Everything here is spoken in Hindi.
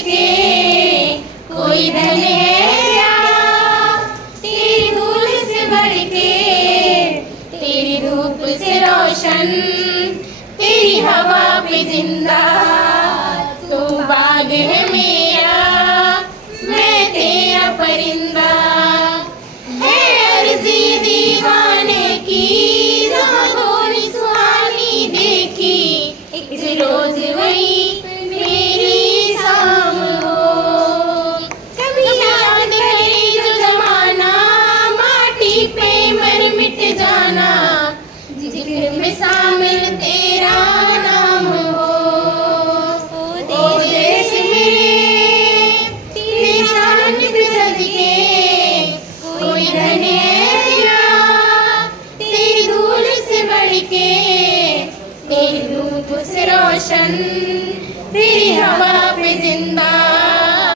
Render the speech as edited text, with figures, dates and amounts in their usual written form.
के कोई धन है क्या तेरी धूल से बढ़ के, तेरी धूप से रोशन तेरी हवा पे जिंदा। तू बाग है मेरा मैं तेरा परिंदा, है अर्जी दीवाने की जहाँ गोरी सुहानी देखी, एक रोज वही मेरी शाम हो। कभी याद करे जो जमाना माटी पे मर मिट जाना, जिक्र में शामिल तेरा नाम हो। ओ देश मेरे तेरी शान पे सज के कोई धन है क्या तेरी धूल से बढ़ के, तेरी धूप से रोशन